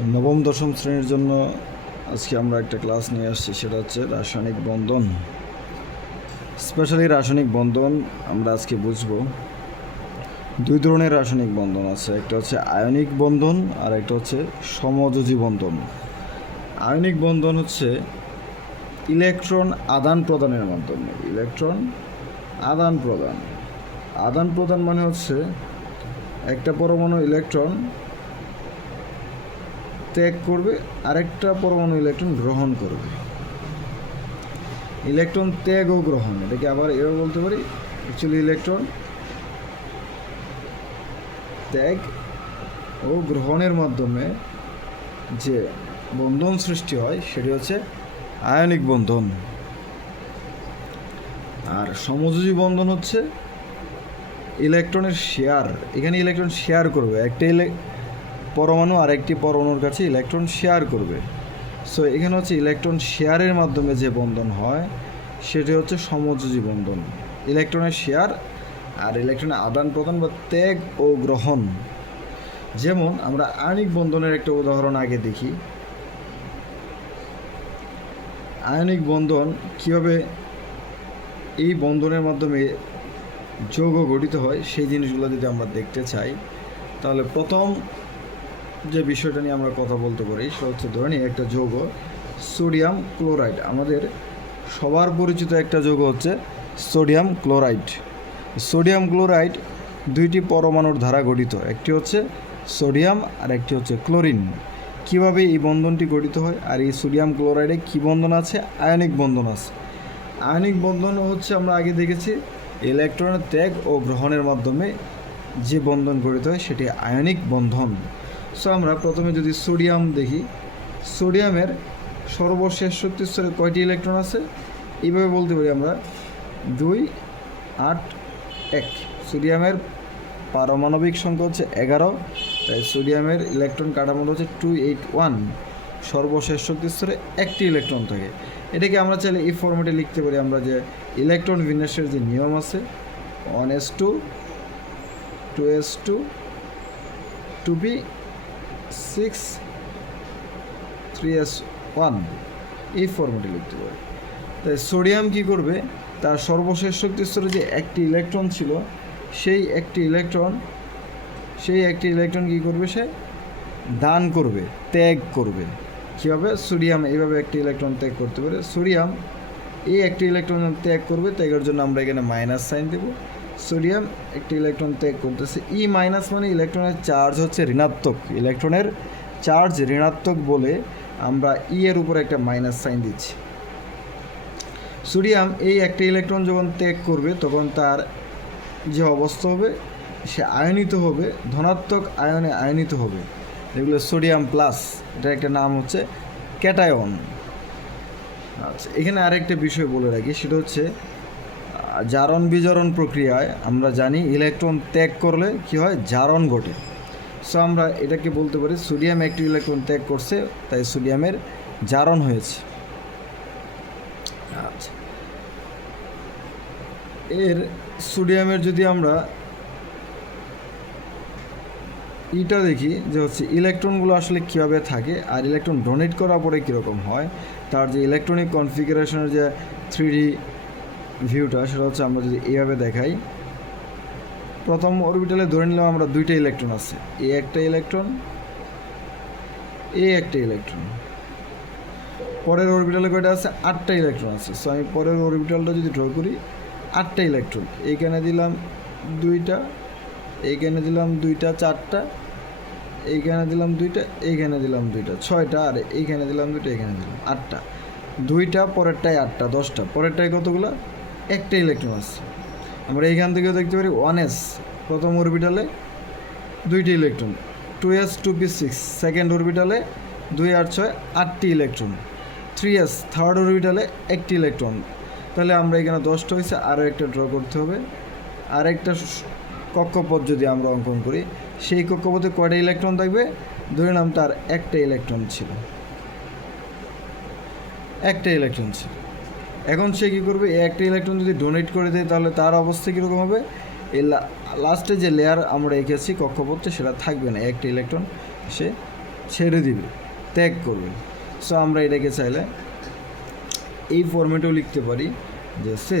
নবম দশম শ্রেণীর জন্য আজকে আমরা একটা ক্লাস নিয়ে আসছি, সেটা হচ্ছে রাসায়নিক বন্ধন। স্পেশালি রাসায়নিক বন্ধন আমরা আজকে বুঝব। দুই ধরনের রাসায়নিক বন্ধন আছে, একটা হচ্ছে আয়নিক বন্ধন আর একটা হচ্ছে সমযোজী বন্ধন। আয়নিক বন্ধন হচ্ছে ইলেকট্রন আদান প্রদানের মাধ্যমে। ইলেকট্রন আদান প্রদান আদান প্রদান মানে হচ্ছে একটা পরমাণু ইলেকট্রন ত্যাগ করবে, আরেকটা পরমাণু ইলেকট্রন গ্রহণ করবে। ইলেকট্রন ত্যাগ ও গ্রহণ, এটাকে আবার এভাবে বলতে পারি, অ্যাকচুয়ালি ইলেকট্রন ত্যাগ ও গ্রহণের মাধ্যমে যে বন্ধন সৃষ্টি হয় সেটি হচ্ছে আয়নিক বন্ধন। আর সমযোজী বন্ধন হচ্ছে ইলেকট্রনের শেয়ার। এখানে ইলেকট্রন শেয়ার করবে, একটা পরমাণু আরেকটি পরমাণুর কাছে ইলেকট্রন শেয়ার করবে। সো এখানে হচ্ছে ইলেকট্রন শেয়ারের মাধ্যমে যে বন্ধন হয় সেটি হচ্ছে সমযোজী বন্ধন। ইলেকট্রনের শেয়ার আর ইলেকট্রনের আদান প্রদান বা ত্যাগ ও গ্রহণ। যেমন আমরা আয়নিক বন্ধনের একটা উদাহরণ আগে দেখি। আয়নিক বন্ধন কীভাবে এই বন্ধনের মাধ্যমে যৌগ গঠিত হয় সেই জিনিসগুলো যদি আমরা দেখতে চাই, তাহলে প্রথম যে বিষয়টা নিয়ে আমরা কথা বলতে পারি সেটা হচ্ছে, ধরে নিই একটা যৌগ সোডিয়াম ক্লোরাইড। আমাদের সবার পরিচিত একটা যৌগ হচ্ছে সোডিয়াম ক্লোরাইড। সোডিয়াম ক্লোরাইড দুইটি পরমাণুর দ্বারা গঠিত, একটি হচ্ছে সোডিয়াম আর একটি হচ্ছে ক্লোরিন। কিভাবে এই বন্ধনটি গঠিত হয় আর এই সোডিয়াম ক্লোরাইডে কী বন্ধন আছে? আয়নিক বন্ধন আছে। আয়নিক বন্ধন হচ্ছে আমরা আগে দেখেছি ইলেকট্রনের ত্যাগ ও গ্রহণের মাধ্যমে যে বন্ধন গঠিত হয় সেটি আয়নিক বন্ধন। সো আমরা প্রথমে যদি সোডিয়াম দেখি, সোডিয়ামের সর্বশেষ শক্তি স্তরে কয়টি ইলেকট্রন আছে? এইভাবে বলতে পারি আমরা 2, 8, 1। সোডিয়ামের পারমাণবিক সংখ্যা হচ্ছে 11, তাই সোডিয়ামের ইলেকট্রন কাঠামোটা হচ্ছে 281। সর্বশেষ শক্তি স্তরে একটি ইলেকট্রন থাকে। এটাকে আমরা চাইলে এই ফর্মেটে লিখতে পারি আমরা, যে ইলেকট্রন বিন্যাসের যে নিয়ম আছে 1s2, 2s2, 2p6, 3s1, এই ফর্মেটে লিখতে পারি। তাই সোডিয়াম কি করবে? তার সর্বশেষ শক্তি স্তরে যে একটি ইলেকট্রন ছিল সেই একটি ইলেকট্রন কি করবে? সে দান করবে, ত্যাগ করবে। কীভাবে? সোডিয়াম এইভাবে একটি ইলেকট্রন ত্যাগ করতে পারে। সোডিয়াম এই একটি ইলেকট্রন ত্যাগ করবে, ত্যাগের জন্য আমরা এখানে মাইনাস সাইন দেব। সোডিয়াম একটি ইলেকট্রন ত্যাগ করতেছে, ই মাইনাস মানে ইলেকট্রনের চার্জ হচ্ছে ঋণাত্মক। ইলেকট্রনের চার্জ ঋণাত্মক বলে আমরা ই এর উপর একটা মাইনাস সাইন দিচ্ছি। সোডিয়াম এই একটা ইলেকট্রন যখন ত্যাগ করবে তখন তার যে অবস্থা হবে, সে আয়নিত হবে, ধনাত্মক আয়নে আয়নিত হবে, যেগুলো সোডিয়াম প্লাস। এটার একটা নাম হচ্ছে ক্যাটায়ন। আচ্ছা, এখানে আরেকটা বিষয় বলে রাখি, সেটা হচ্ছে জারণ বিজারণ প্রক্রিয়ায় আমরা জানি ইলেকট্রন ত্যাগ করলে কি হয়? জারণ ঘটে। সো আমরা এটাকে বলতে পারি সোডিয়াম একটি ইলেকট্রন ত্যাগ করছে, তাই সোডিয়ামের জারণ হয়েছে। আচ্ছা, এর সোডিয়ামের যদি আমরা ইটা দেখি, যে হচ্ছে ইলেকট্রনগুলো আসলে কীভাবে থাকে আর ইলেকট্রন ডোনেট করার পরে কীরকম হয়, তার যে ইলেকট্রনিক কনফিগারেশনের যে 3D ভিউটা, সেটা হচ্ছে আমরা যদি এইভাবে দেখাই। প্রথম অরবিটালে ধরে নিলাম আমরা দুইটা ইলেকট্রন আছে, এ একটা ইলেকট্রন, এ একটা ইলেকট্রন। পরের অরবিটালে কয়টা আছে? 8টা ইলেকট্রন আছে। সো আমি পরের অরবিটালটা যদি ড্র করি, 8টা ইলেকট্রন, এইখানে দিলাম 2টা, এইখানে দিলাম 2টা, 4টা, এইখানে দিলাম 2টা, এইখানে দিলাম 2টা, 6টা, আর এইখানে দিলাম 2টা, এইখানে দিলাম 8টা। 2টা পরেরটায় 8টা, 10টা। পরেরটায় কতগুলো? একটা ইলেকট্রন আছে। আমরা এইখান থেকেও দেখতে পারি 1s প্রথম অরবিটালে 2টি ইলেকট্রন, 2s 2p6 সেকেন্ড অরবিটালে 2 আর 6 8টি ইলেকট্রন, 3s থার্ড অরবিটালে একটি ইলেকট্রন। তাহলে আমরা এখানে 10টা হয়েছে, আরও একটা ড্র করতে হবে। আর একটা কক্ষপথ যদি আমরা অঙ্কন করি, সেই কক্ষপথে কয়টা ইলেকট্রন থাকবে? ধরে নাম তার একটা ইলেকট্রন ছিল, একটা ইলেকট্রন ছিল। এখন সে কী করবে? এই একটা ইলেকট্রন যদি ডোনেট করে দেয় তাহলে তার অবস্থা কীরকম হবে? এই লাস্টে যে লেয়ার আমরা এঁকেছি কক্ষপথে, সেটা থাকবে না, একটা ইলেকট্রন সে ছেড়ে দিবে, ত্যাগ করবে। সো আমরা এটাকে চাইলে এই ফরম্যাটেও লিখতে পারি যে সে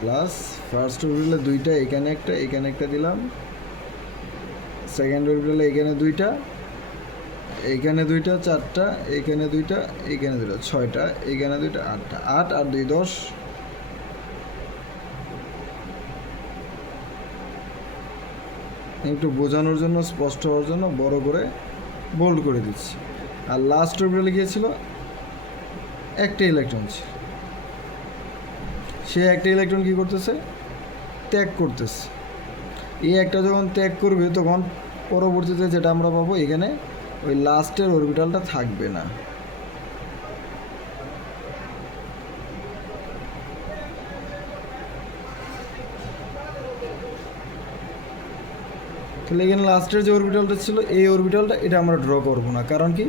প্লাস ফার্স্ট অরবিটালে দুইটা, এখানে একটা দিলাম, সেকেন্ড অরবিটালে এখানে দুইটা, এইখানে দুইটা, চারটা, এইখানে দুইটা, এইখানে দুইটা, ছয়টা, এইখানে দুইটা, আটটা, 8 আর 2 10। একটু বোঝানোর জন্য, স্পষ্ট হওয়ার জন্য বড় করে বোল্ড করে দিচ্ছি। আর লাস্ট অরবিটালে গিয়েছিল একটা ইলেকট্রন ছিল, সে একটা ইলেকট্রন কী করতেছে, ত্যাগ করতেছে। এই একটা যখন ত্যাগ করবে তখন পরবর্তীতে যেটা আমরা পাবো, এখানে ওই লাস্টের অরবিটালটা থাকবে না। তাহলে এখানে লাস্টের যে অরবিটালটা ছিল, এই অরবিটালটা এটা আমরা ড্র করবো না। কারণ কি?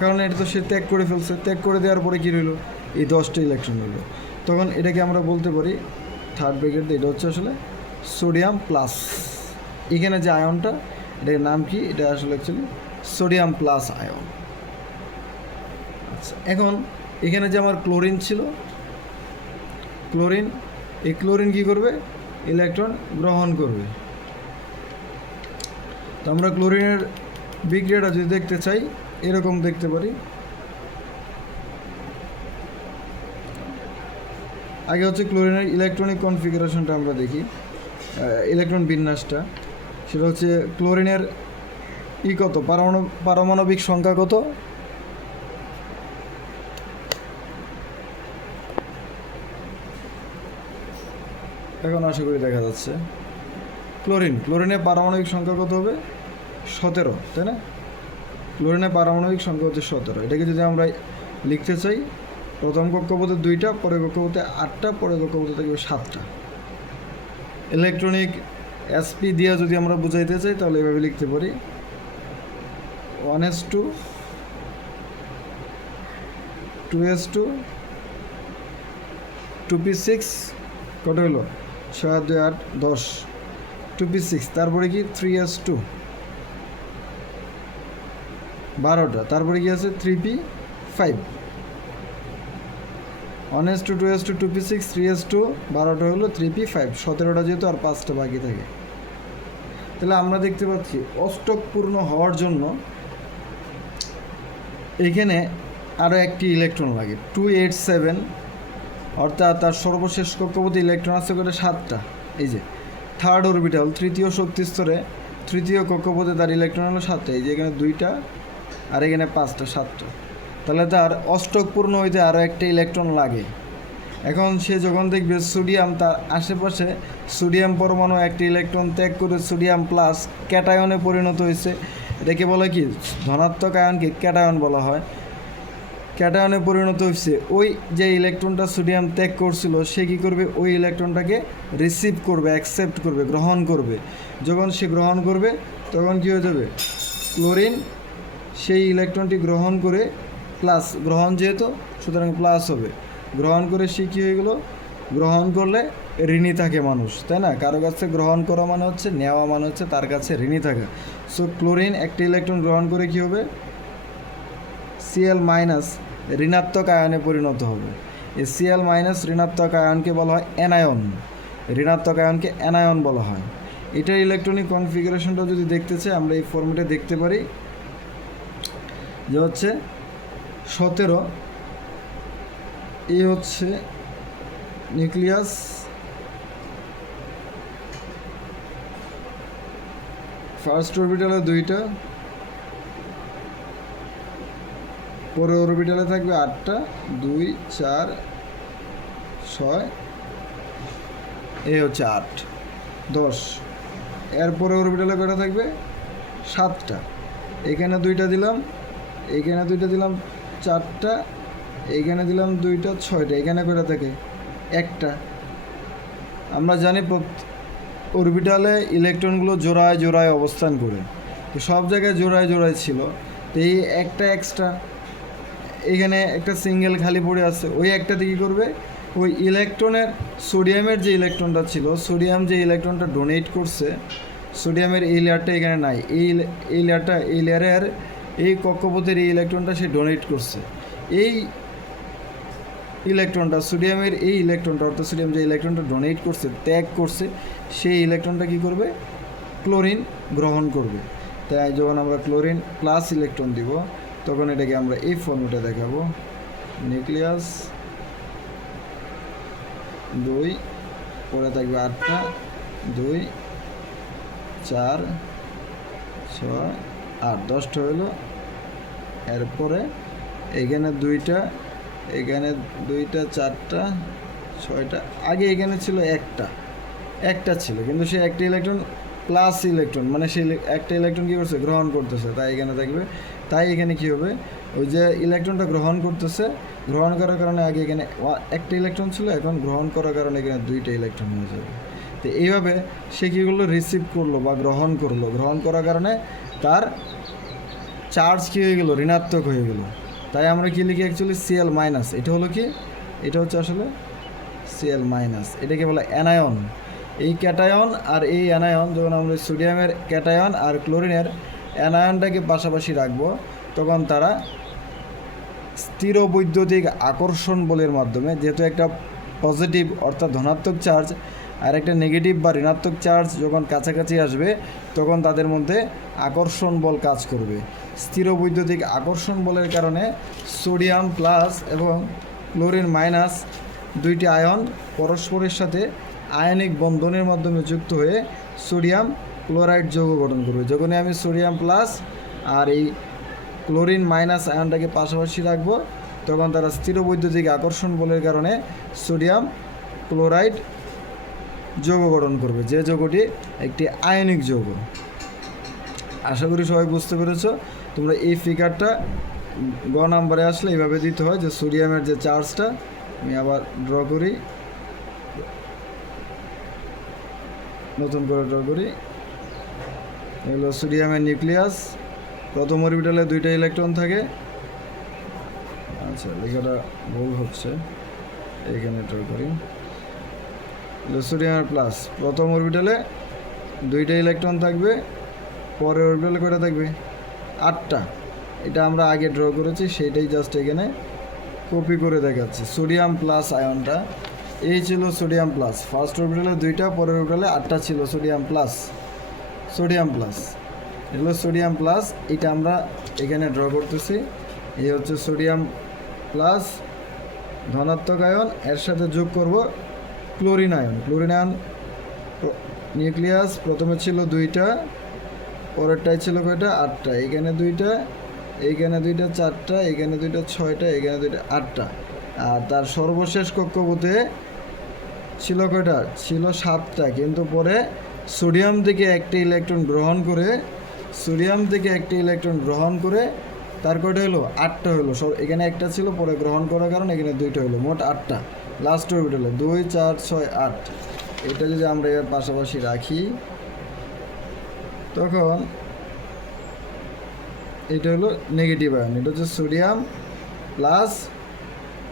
কারণ এটা তো সে ত্যাগ করে ফেলছে। ত্যাগ করে দেওয়ার পরে কী রইল, এই 10টা ইলেকট্রন রইল। তখন এটাকে আমরা বলতে পারি থার্ড ব্র্যাকেট দিয়ে, এটা হচ্ছে আসলে সোডিয়াম প্লাস। এখানে যে আয়নটা, এটার নাম কি, এটা আসলে অ্যাকচুয়ালি সোডিয়াম প্লাস আয়ন। আচ্ছা, এখন এখানে যে আমার ক্লোরিন ছিল, ক্লোরিন, এই ক্লোরিন কী করবে, ইলেকট্রন গ্রহণ করবে। তো আমরা ক্লোরিনের বিক্রিয়াটা যদি দেখতে চাই, এরকম দেখতে পারি। আগে হচ্ছে ক্লোরিনের ইলেকট্রনিক কনফিগারেশনটা আমরা দেখি, ইলেকট্রন বিন্যাসটা। সেটা হচ্ছে ক্লোরিনের কত, পারমাণবিক সংখ্যা কত, এখন আশা করি দেখা যাচ্ছে। ক্লোরিনের পারমাণবিক সংখ্যা কত হবে, 17, তাই না? ক্লোরিনের পারমাণবিক সংখ্যা হচ্ছে 17। এটাকে যদি আমরা লিখতে চাই, প্রথম কক্ষপথে 2টা, পরের কক্ষপথে 8টা, পরের কক্ষপথে থাকবে 7টা। ইলেকট্রনিক এসপি দিয়ে যদি আমরা বুঝাইতে চাই, তাহলে এভাবে লিখতে পারি 1s2, 2s2, 2p6, কত হলো, 6 2 8 10, 2p6, তারপরে কি 3s2, 12টা, তারপরে কি আছে 3p5, 1s2, 2s2, 2p6, 3s2, 12টা হলো 3p5, 17টা যেহেতু আর 5টা বাকি থাকে। তাহলে আমরা দেখতে পাচ্ছি অষ্টকপূর্ণ হওয়ার জন্য এখানে আরও একটি ইলেকট্রন লাগে, 287, অর্থাৎ তার সর্বশেষ কক্ষপথে ইলেকট্রন আছে করে 7টা। এই যে থার্ড অরবিটাল, তৃতীয় শক্তি স্তরে তৃতীয় কক্ষপথে তার ইলেকট্রন হলো 7টা। এই যে এখানে 2টা আর এখানে 5টা, 7টা। তাহলে তার অষ্টকপূর্ণ হইতে আরও একটা ইলেকট্রন লাগে। এখন সে যখন দেখবে সোডিয়াম তার আশেপাশে, সোডিয়াম পরমাণু একটি ইলেকট্রন ত্যাগ করে সোডিয়াম প্লাস ক্যাটায়নে পরিণত হয়েছে। এটাকে বলে কি, ধনাত্মক আয়নকে ক্যাটায়ন বলা হয়। ক্যাটায়নে পরিণত হয়েছে, ওই যে ইলেকট্রনটা সোডিয়াম ত্যাগ করছিল, সে কী করবে, ওই ইলেকট্রনটাকে রিসিভ করবে, অ্যাকসেপ্ট করবে, গ্রহণ করবে। যখন সে গ্রহণ করবে তখন কী হয়ে যাবে, ক্লোরিন সেই ইলেকট্রনটি গ্রহণ করে, প্লাস গ্রহণ যেহেতু সুতরাং প্লাস হবে, গ্রহণ করে সে কী হয়ে গেলো, গ্রহণ করলে ঋণী থাকে মানুষ, তাই না? কারো কাছে গ্রহণ করা মানে হচ্ছে নেওয়া, মানে হচ্ছে তার কাছে ঋণী থাকা। সো ক্লোরিন একটা ইলেকট্রন গ্রহণ করে কী হবে, Cl মাইনাস ঋণাত্মক আয়নে পরিণত হবে। এই Cl মাইনাস ঋণাত্মক আয়নকে বলা হয় অ্যানায়ন, ঋণাত্মক আয়নকে অ্যানায়ন বলা হয়। এটার ইলেকট্রনিক কনফিগারেশনটা যদি দেখতে চাই, আমরা এই ফর্মেটে দেখতে পারি যে হচ্ছে 17, এই হচ্ছে নিউক্লিয়াস, ফার্স্ট অরবিটালে 2টা, পরের অরবিটালে থাকবে 8টা, 2 4 6, এই হচ্ছে 8 10। এরপরে অরবিটালে কয়টা থাকবে, 7টা। এখানে 2টা দিলাম, এখানে 2টা দিলাম, 4টা, এইখানে দিলাম 2টা, 6টা। এখানে কয়টা থাকে, 1টা। আমরা জানি অরবিটালে ইলেকট্রনগুলো জোড়ায় জোড়ায় অবস্থান করে, তো সব জায়গায় জোড়ায় জোড়ায় ছিল। তো এই একটা এক্সট্রা, এখানে একটা সিঙ্গেল খালি পড়ে আছে, ওই একটাতে কী করবে, ওই ইলেকট্রনের সোডিয়ামের যে ইলেকট্রনটা ছিল, সোডিয়াম যে ইলেকট্রনটা ডোনেট করছে, সোডিয়ামের এই লেয়ারটা এখানে নাই, এই লেয়ারটা, এই লেয়ারের এই কক্ষপথের এই ইলেকট্রনটা সে ডোনেট করছে। এই ইলেকট্রনটা, সোডিয়ামের এই ইলেকট্রনটা, অর্থাৎ সোডিয়াম যে ইলেকট্রনটা ডোনেট করছে, ত্যাগ করছে, সেই ইলেকট্রনটা কী করবে? ক্লোরিন গ্রহণ করবে। তাই যখন আমরা ক্লোরিন প্লাস ইলেকট্রন দিব, তখন এটাকে আমরা এই ফর্মেটে দেখাবো, নিউক্লিয়াস 2, পরে থাকবে 8টা, 2 4 6 8, 10টা হলো। এরপরে এখানে 2টা, এখানে 2টা, 4টা, 6টা। আগে এখানে ছিল একটা ছিল, কিন্তু সে একটা ইলেকট্রন প্লাস ইলেকট্রন, মানে সেই একটা ইলেকট্রন কী করছে? গ্রহণ করতেছে, তাই এখানে থাকবে। তাই এখানে কী হবে? ওই যে ইলেকট্রনটা গ্রহণ করতেছে, গ্রহণ করার কারণে আগে এখানে একটা ইলেকট্রন ছিল, এখন গ্রহণ করার কারণে এখানে 2টা ইলেকট্রন হয়ে যাবে। তো এইভাবে সে কী করলো? রিসিভ করলো বা গ্রহণ করলো। গ্রহণ করার কারণে তার চার্জ কী হয়ে গেল? ঋণাত্মক হয়ে গেল। তাই আমরা কী লিখি? Actually Cl minus. এটা হলো কি? এটা হচ্ছে আসলে Cl মাইনাস। এটাকে বলে অ্যানায়ন। এই ক্যাটায়ন আর এই অ্যানায়ন, যখন আমরা সোডিয়ামের ক্যাটায়ন আর ক্লোরিনের অ্যানায়নটাকে পাশাপাশি রাখবো, তখন তারা স্থির বৈদ্যুতিক আকর্ষণ বলের মাধ্যমে, যেহেতু একটা পজিটিভ অর্থাৎ ধনাত্মক চার্জ আর একটা নেগেটিভ বা ঋণাত্মক চার্জ যখন কাছাকাছি আসবে, তখন তাদের মধ্যে আকর্ষণ বল কাজ করবে। স্থির বৈদ্যুতিক আকর্ষণ বলের কারণে সোডিয়াম প্লাস এবং ক্লোরিন মাইনাস 2টি আয়ন পরস্পরের সাথে আয়নিক বন্ধনের মাধ্যমে যুক্ত হয়ে সোডিয়াম ক্লোরাইড যৌগ গঠন করবে। যখনই আমি সোডিয়াম প্লাস আর এই ক্লোরিন মাইনাস আয়নটাকে পাশাপাশি রাখবো, তখন তারা স্থির বৈদ্যুতিক আকর্ষণ বলের কারণে সোডিয়াম ক্লোরাইড যৌগ গঠন করবে, যে যৌগটি একটি আয়নিক যৌগ। আশা করি সবাই বুঝতে পেরেছো। তোমরা এই ফিগারটা গ নাম্বারে আসলে এইভাবে দিতে হয়, যে সোডিয়ামের যে চার্জটা, আমি আবার ড্র করি, নতুন করে ড্র করি। এগুলো সোডিয়ামের নিউক্লিয়াস, প্রথম অরবিটালে 2টা ইলেকট্রন থাকে। আচ্ছা, লেখাটা ভুল হচ্ছে, এখানে ড্র করি। সোডিয়ামের প্লাস, প্রথম অরবিটালে 2টা ইলেকট্রন থাকবে, পরের অরবিটালে কয়টা থাকবে? 8টা। এটা আমরা আগে ড্র করেছি, সেইটাই জাস্ট এখানে কপি করে দেখাচ্ছি। সোডিয়াম প্লাস আয়নটা এই ছিল সোডিয়াম প্লাস, ফার্স্ট অরবিটালে 2টা, পরের অরবিটালে 8টা ছিল সোডিয়াম প্লাস। এগুলো সোডিয়াম প্লাস, এটা আমরা এখানে ড্র করতেছি। এই হচ্ছে সোডিয়াম প্লাস ধনাত্মক আয়ন, এর সাথে যোগ করব ক্লোরিন আয়ন। নিউক্লিয়াস প্রথমে ছিল 2টা, পরেরটাই ছিল কয়টা? 8টা। এখানে 2টা, এইখানে 2টা, 4টা, এখানে 2টা, 6টা, এখানে 2টা, 8টা। আর তার সর্বশেষ কক্ষপথে ছিল কয়টা? ছিল 7টা। কিন্তু পরে সোডিয়াম থেকে একটা ইলেকট্রন গ্রহণ করে তার কয়টা হলো? 8টা হলো। এখানে একটা ছিল, পরে গ্রহণ করার কারণে এখানে 2টা হলো, মোট 8টা। লাস্ট অরবিটালে 2 4 6 8। এটা যদি আমরা এর পাশাপাশি রাখি, তখন এটা হলো নেগেটিভ আয়ন। এটা হচ্ছে সোডিয়াম প্লাস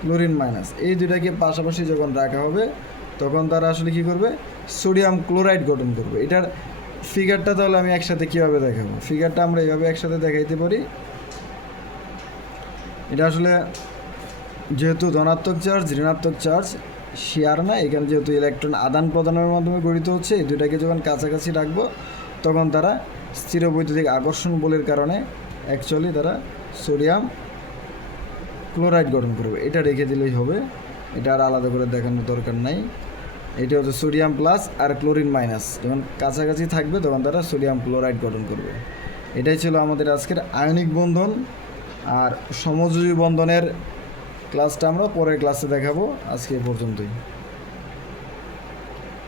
ক্লোরিন মাইনাস। এই দুটাকে পাশাপাশি যখন রাখা হবে, তখন তারা আসলে কী করবে? সোডিয়াম ক্লোরাইড গঠন করবে। এটার ফিগারটা তাহলে আমি একসাথে কীভাবে দেখাবো? ফিগারটা আমরা এইভাবে একসাথে দেখাইতে পারি। এটা আসলে যেহেতু ধনাত্মক চার্জ, ঋণাত্মক চার্জ শেয়ার না, এখানে যেহেতু ইলেকট্রন আদান প্রদানের মাধ্যমে গঠিত হচ্ছে, এই দুটাকে যখন কাছাকাছি রাখবো, তখন তারা স্থির বৈদ্যুতিক আকর্ষণ বলের কারণে অ্যাকচুয়ালি তারা সোডিয়াম ক্লোরাইড গঠন করবে। এটা রেখে দিলেই হবে, এটা আর আলাদা করে দেখানোর দরকার নাই। এটা হচ্ছে সোডিয়াম প্লাস আর ক্লোরিন মাইনাস, যখন কাছাকাছি থাকবে তখন তারা সোডিয়াম ক্লোরাইড গঠন করবে। এটাই ছিল আমাদের আজকের আয়নিক বন্ধন। আর সমযোজী বন্ধনের ক্লাসটা আমরা পরের ক্লাসে দেখাবো। আজকে এ পর্যন্তই।